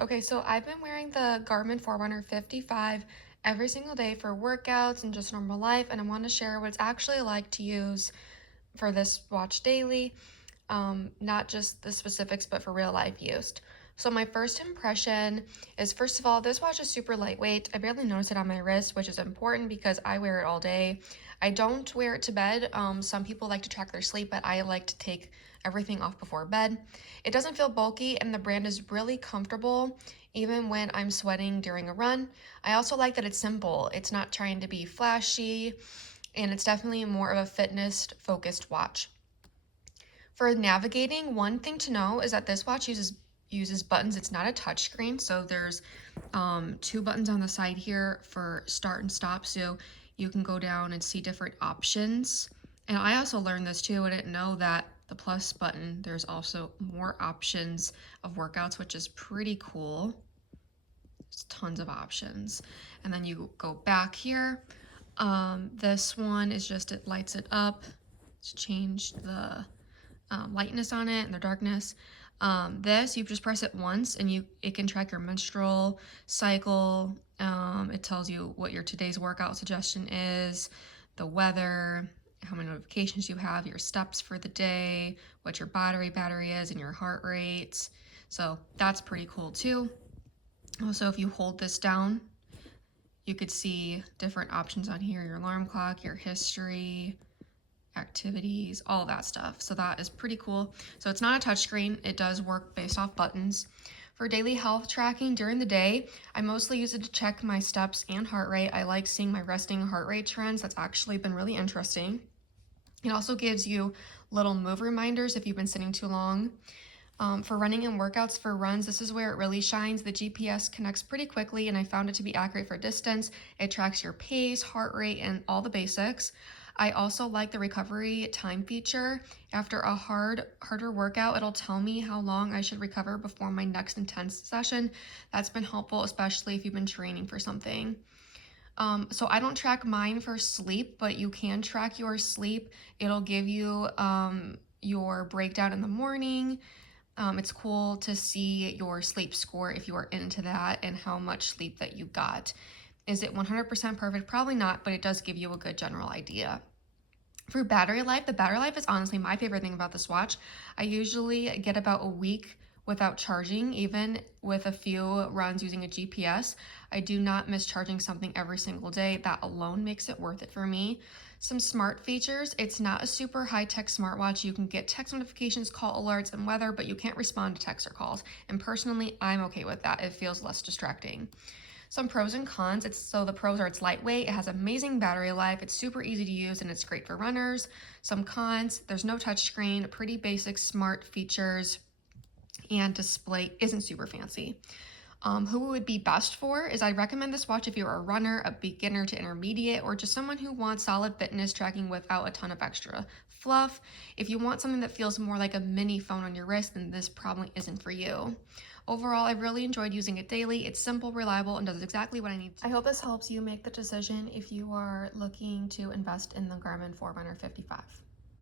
Okay, so I've been wearing the Garmin Forerunner 55 every single day for workouts and just normal life, and I want to share what it's actually like to use for this watch daily, not just the specifics, but for real life use. So my first impression is, first of all, this watch is super lightweight. I barely notice it on my wrist, which is important because I wear it all day. I don't wear it to bed. Some people like to track their sleep, but I like to take everything off before bed. It doesn't feel bulky, and the brand is really comfortable even when I'm sweating during a run. I also like that it's simple. It's not trying to be flashy, and it's definitely more of a fitness focused watch. For navigating, one thing to know is that this watch uses buttons. It's not a touchscreen, so there's two buttons on the side here for start and stop, so you can go down and see different options. And I also learned this too. I didn't know that the plus button, there's also more options of workouts, which is pretty cool. There's tons of options. And then you go back here. This one is just, it lights it up. It's changed the lightness on it and the darkness. This, you just press it once and it can track your menstrual cycle. It tells you what your today's workout suggestion is, the weather, how many notifications you have, your steps for the day, what your battery is, and your heart rate. So that's pretty cool too. Also, if you hold this down, you could see different options on here, your alarm clock, your history, activities, all that stuff. So that is pretty cool. So it's not a touchscreen. It does work based off buttons. For daily health tracking during the day, I mostly use it to check my steps and heart rate. I like seeing my resting heart rate trends. That's actually been really interesting. It also gives you little move reminders if you've been sitting too long. For running and workouts for runs, this is where it really shines. The GPS connects pretty quickly, and I found it to be accurate for distance. It tracks your pace, heart rate, and all the basics. I also like the recovery time feature. After a harder workout, it'll tell me how long I should recover before my next intense session. That's been helpful, especially if you've been training for something. So I don't track mine for sleep, but you can track your sleep. It'll give you your breakdown in the morning. It's cool to see your sleep score if you are into that and how much sleep that you got. Is it 100% perfect? Probably not, but it does give you a good general idea. For battery life, the battery life is honestly my favorite thing about this watch. I usually get about a week without charging, even with a few runs using a GPS. I do not miss charging something every single day. That alone makes it worth it for me. Some smart features. It's not a super high-tech smartwatch. You can get text notifications, call alerts, and weather, but you can't respond to texts or calls. And personally, I'm okay with that. It feels less distracting. Some pros and cons. So the pros are it's lightweight, it has amazing battery life, it's super easy to use, and it's great for runners. Some cons, there's no touchscreen, pretty basic smart features, and display isn't super fancy. Who it would be best for is I'd recommend this watch if you're a runner, a beginner to intermediate, or just someone who wants solid fitness tracking without a ton of extra fluff. If you want something that feels more like a mini phone on your wrist, then this probably isn't for you. Overall, I really enjoyed using it daily. It's simple, reliable, and does exactly what I need to. I hope this helps you make the decision if you are looking to invest in the Garmin Forerunner 55.